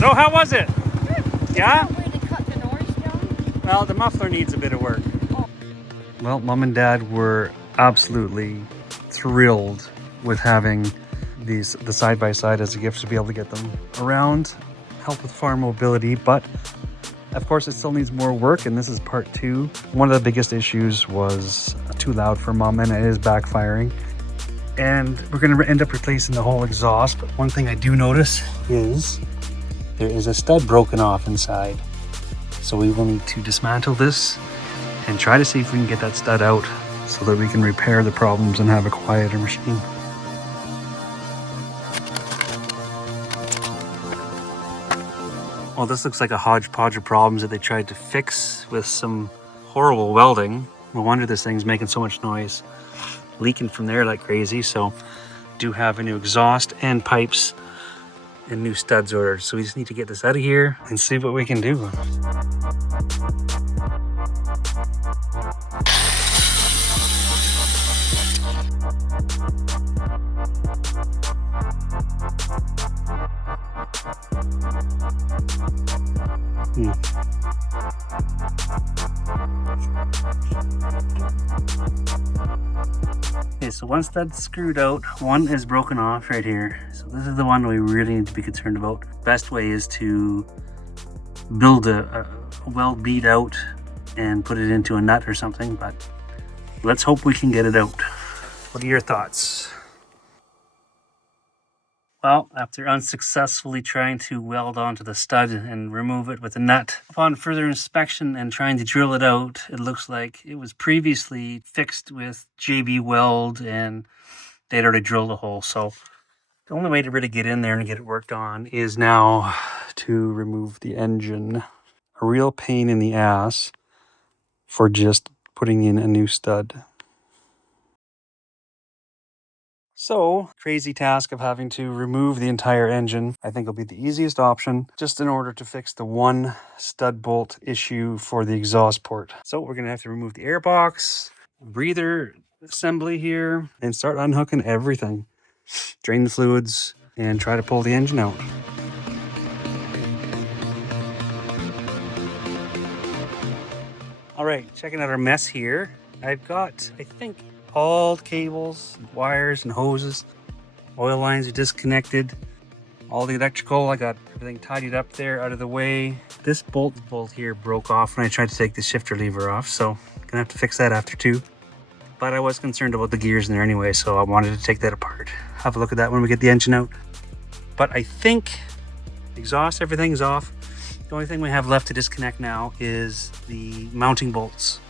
So how was it? Good. Yeah? Where to cut the noise down? Well, the muffler needs a bit of work. Oh. Well, Mom and Dad were absolutely thrilled with having the side-by-side as a gift to be able to get them around, help with farm mobility, but of course it still needs more work, and this is part 2. One of the biggest issues was too loud for Mom, and it is backfiring. And we're going to end up replacing the whole exhaust, but one thing I do notice is there is a stud broken off inside. So we will need to dismantle this and try to see if we can get that stud out so that we can repair the problems and have a quieter machine. Well, this looks like a hodgepodge of problems that they tried to fix with some horrible welding. No wonder this thing's making so much noise. Leaking from there like crazy, so do have a new exhaust and pipes and new studs ordered. So we just need to get this out of here and see what we can do. Okay, so one stud's screwed out, one is broken off right here. So this is the one we really need to be concerned about. Best way is to build a weld bead out and put it into a nut or something, but let's hope we can get it out. What are your thoughts? Well, after unsuccessfully trying to weld onto the stud and remove it with a nut, upon further inspection and trying to drill it out, it looks like it was previously fixed with JB Weld and they'd already drilled a hole. So the only way to really get in there and get it worked on is now to remove the engine. A real pain in the ass for just putting in a new stud. So, crazy task of having to remove the entire engine, I think will be the easiest option, just in order to fix the one stud bolt issue for the exhaust port. So we're gonna have to remove the air box, breather assembly here, and start unhooking everything. Drain the fluids, and try to pull the engine out. All right, checking out our mess here. I've got, I think, all cables, wires, and hoses. Oil lines are disconnected. All the electrical, I got everything tidied up there, out of the way. This bolt here broke off when I tried to take the shifter lever off, so gonna have to fix that after too. But I was concerned about the gears in there anyway, so I wanted to take that apart. Have a look at that when we get the engine out. But I think exhaust, everything's off. The only thing we have left to disconnect now is the mounting bolts.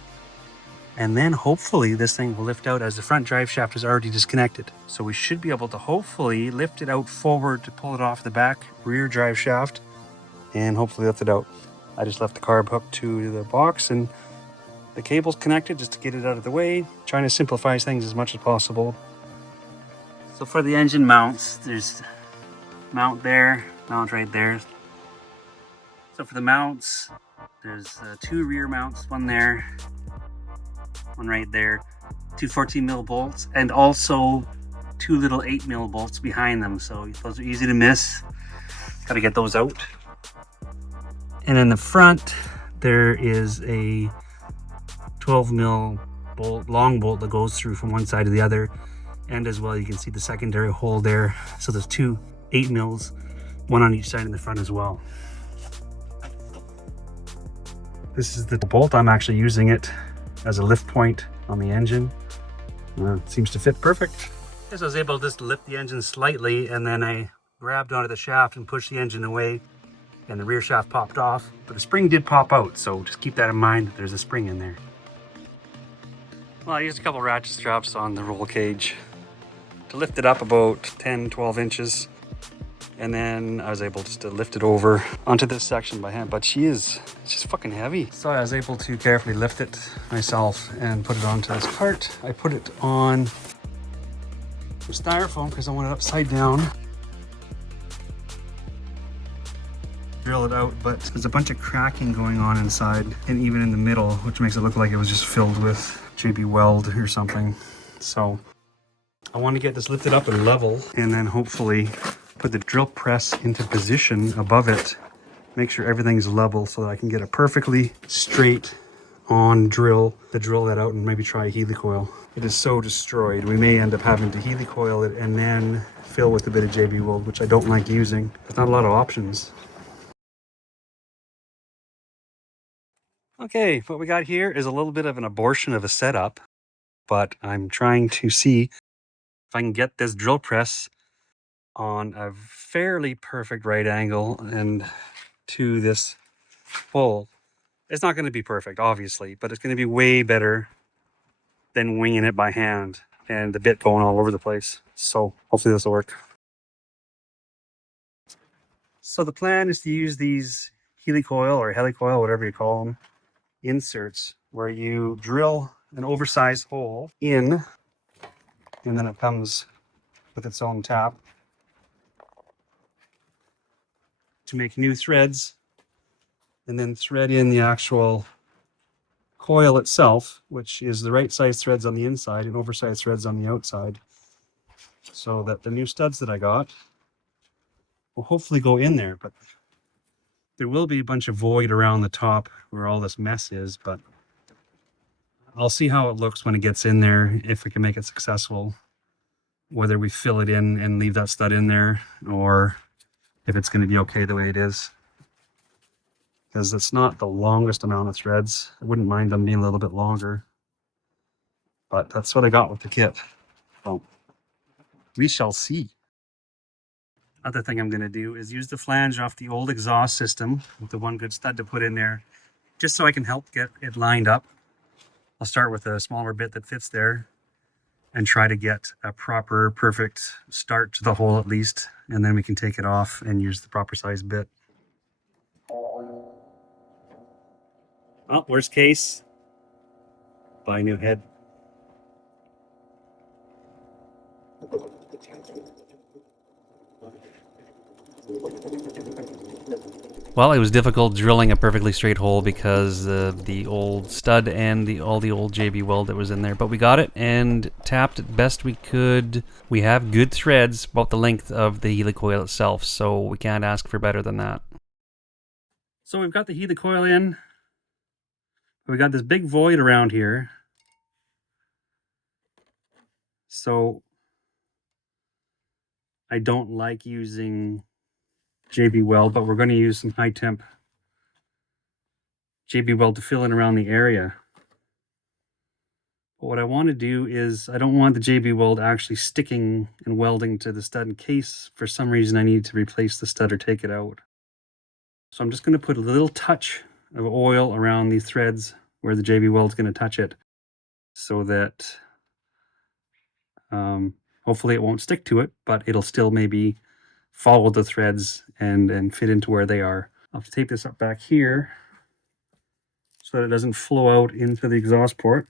And then hopefully this thing will lift out as the front drive shaft is already disconnected. So we should be able to hopefully lift it out forward to pull it off the back rear drive shaft and hopefully lift it out. I just left the carb hooked to the box and the cable's connected just to get it out of the way. Trying to simplify things as much as possible. So for the engine mounts, there's mount there, mount right there. So for the mounts, there's 2 rear mounts, one there, one right there, 2 14mm bolts, and also 2 little 8mm bolts behind them. So those are easy to miss. Got to get those out. And in the front, there is a 12mm bolt, long bolt that goes through from one side to the other. And as well, you can see the secondary hole there. So there's 2 8mm, one on each side in the front as well. This is the bolt. I'm actually using it as a lift point on the engine. It seems to fit perfect. I was able to just lift the engine slightly, and then I grabbed onto the shaft and pushed the engine away, and the rear shaft popped off, but the spring did pop out, so just keep that in mind that there's a spring in there. Well, I used a couple ratchet straps on the roll cage to lift it up about 10-12 inches, and then I was able just to lift it over onto this section by hand, but she's fucking heavy. So I was able to carefully lift it myself and put it onto this cart. I put it on some styrofoam because I want it upside down. Drill it out, but there's a bunch of cracking going on inside and even in the middle, which makes it look like it was just filled with JB Weld or something. So I want to get this lifted up and level, and then hopefully put the drill press into position above it, make sure everything's level so that I can get a perfectly straight on drill to drill that out and maybe try a HELI coil. It is so destroyed. We may end up having to HELI coil it and then fill with a bit of JB Weld, which I don't like using. There's not a lot of options. Okay, what we got here is a little bit of an abortion of a setup, but I'm trying to see if I can get this drill press on a fairly perfect right angle and to this hole. It's not going to be perfect, obviously, but it's going to be way better than winging it by hand and the bit going all over the place. So hopefully this will work. So the plan is to use these HELI coil or HELI coil, whatever you call them, inserts where you drill an oversized hole in and then it comes with its own tap to make new threads and then thread in the actual coil itself, which is the right size threads on the inside and oversized threads on the outside, so that the new studs that I got will hopefully go in there. But there will be a bunch of void around the top where all this mess is, but I'll see how it looks when it gets in there, if we can make it successful, whether we fill it in and leave that stud in there or if it's going to be okay the way it is. Because it's not the longest amount of threads. I wouldn't mind them being a little bit longer, but that's what I got with the kit. So we shall see. Other thing I'm going to do is use the flange off the old exhaust system with the one good stud to put in there, just so I can help get it lined up. I'll start with a smaller bit that fits there and try to get a proper, perfect start to the hole at least, and then we can take it off and use the proper size bit. Well, worst case, buy a new head. Well, it was difficult drilling a perfectly straight hole because the old stud and all the old JB Weld that was in there. But we got it and tapped it best we could. We have good threads about the length of the HELI coil itself, so we can't ask for better than that. So we've got the HELI coil in. We got this big void around here. So I don't like using JB Weld, but we're going to use some high temp JB Weld to fill in around the area. But what I want to do is I don't want the JB Weld actually sticking and welding to the stud in case for some reason I need to replace the stud or take it out. So I'm just going to put a little touch of oil around these threads where the JB Weld is going to touch it, so that hopefully it won't stick to it, but it'll still maybe follow the threads and fit into where they are. I'll tape this up back here so that it doesn't flow out into the exhaust port.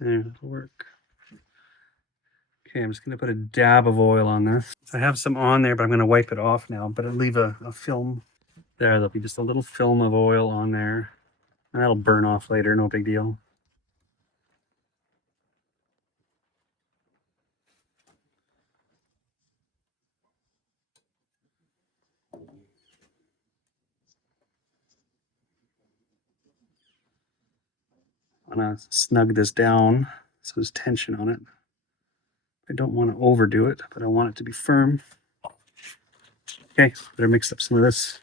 There, that'll work. Okay, I'm just going to put a dab of oil on this. I have some on there, but I'm going to wipe it off now. But I'll leave a film there. There'll be just a little film of oil on there. And that'll burn off later, no big deal. I'm going to snug this down so there's tension on it. I don't want to overdo it, but I want it to be firm. Okay, better mix up some of this.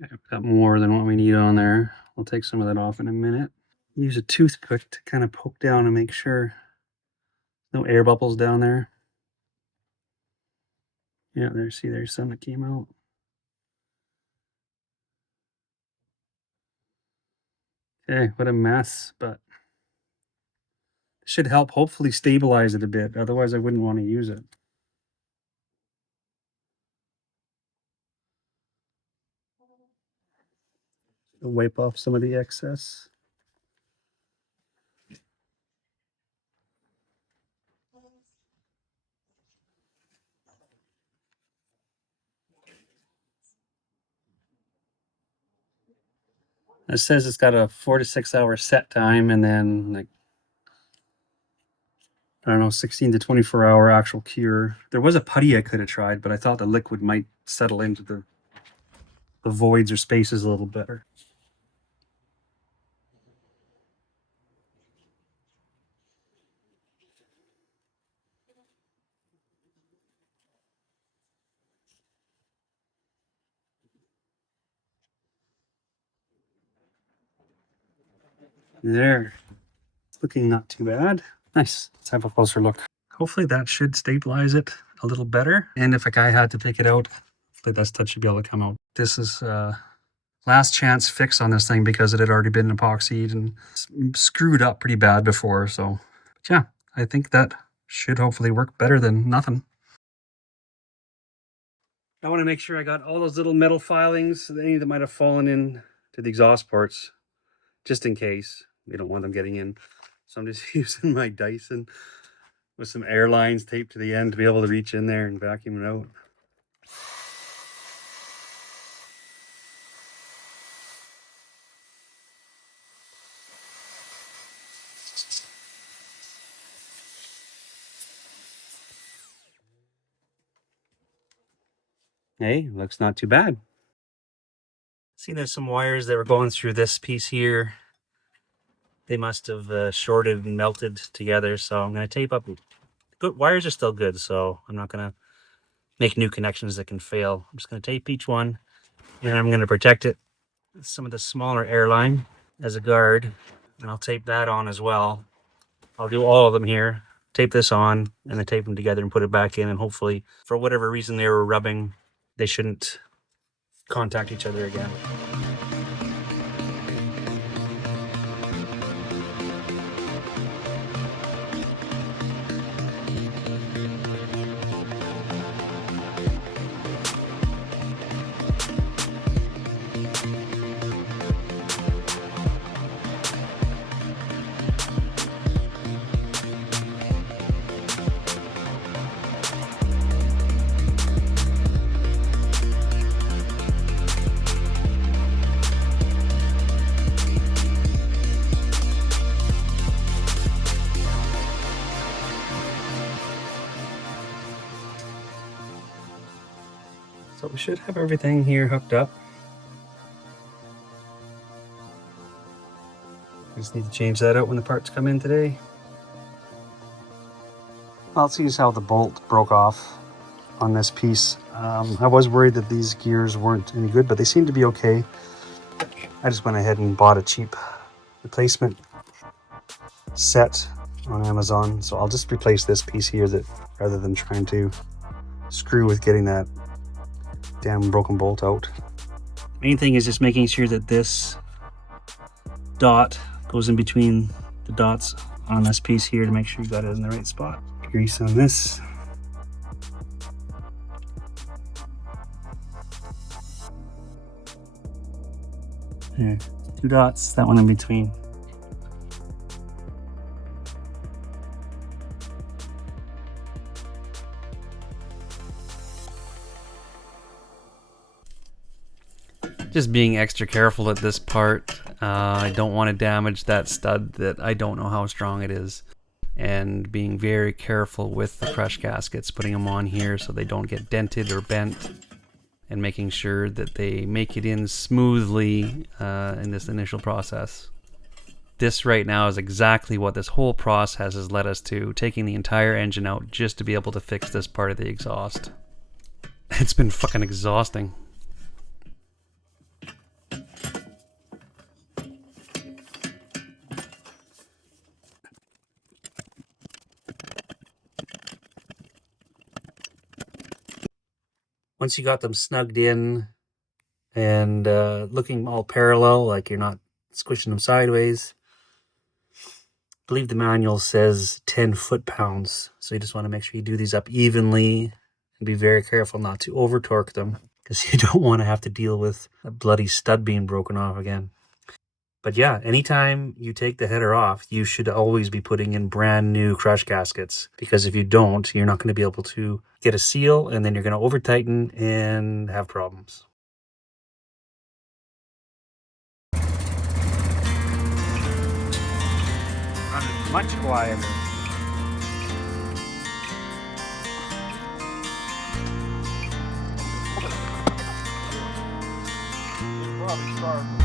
Yeah, I've got more than what we need on there. I'll take some of that off in a minute. Use a toothpick to kind of poke down and make sure no air bubbles down there. Yeah, there, see, there's some that came out. Okay, what a mess, but it should help hopefully stabilize it a bit. Otherwise, I wouldn't want to use it. wipe off some of the excess. It says it's got a 4 to 6 hour set time, and then like, I don't know, 16 to 24 hour actual cure. There was a putty I could have tried, but I thought the liquid might settle into the voids or spaces a little better. There. It's looking not too bad. Nice. Let's have a closer look. Hopefully that should stabilize it a little better. And if a guy had to take it out, hopefully that stud should be able to come out. This is last chance fix on this thing because it had already been epoxied and screwed up pretty bad before. So but yeah, I think that should hopefully work better than nothing. I want to make sure I got all those little metal filings, any that might have fallen in to the exhaust ports, just in case. We don't want them getting in. So I'm just using my Dyson with some air lines taped to the end to be able to reach in there and vacuum it out. Hey, looks not too bad. See, there's some wires that were going through this piece here. They must have shorted and melted together, so I'm going to tape up. Good wires are still good, so I'm not going to make new connections that can fail. I'm just going to tape each one, and I'm going to protect it with some of the smaller airline as a guard, and I'll tape that on as well. I'll do all of them here, tape this on, and then tape them together and put it back in, and hopefully, for whatever reason they were rubbing, they shouldn't contact each other again. So we should have everything here hooked up. I just need to change that out when the parts come in today. Well, let's see how the bolt broke off on this piece. I was worried that these gears weren't any good, but they seem to be okay. I just went ahead and bought a cheap replacement set on Amazon. So I'll just replace this piece here rather than trying to screw with getting that damn broken bolt out. Main thing is just making sure that this dot goes in between the dots on this piece here to make sure you got it in the right spot. Grease on this. There, 2 dots, that one in between. Just being extra careful at this part. I don't want to damage that stud that I don't know how strong it is. And being very careful with the crush gaskets, putting them on here so they don't get dented or bent. And making sure that they make it in smoothly in this initial process. This right now is exactly what this whole process has led us to, taking the entire engine out just to be able to fix this part of the exhaust. It's been fucking exhausting. Once you got them snugged in and looking all parallel, like you're not squishing them sideways, I believe the manual says 10 foot-pounds. So you just want to make sure you do these up evenly and be very careful not to over torque them. because you don't want to have to deal with a bloody stud being broken off again. But yeah, anytime you take the header off, you should always be putting in brand new crush gaskets, because if you don't, you're not going to be able to get a seal, and then you're going to over tighten and have problems. Much quieter. Probably start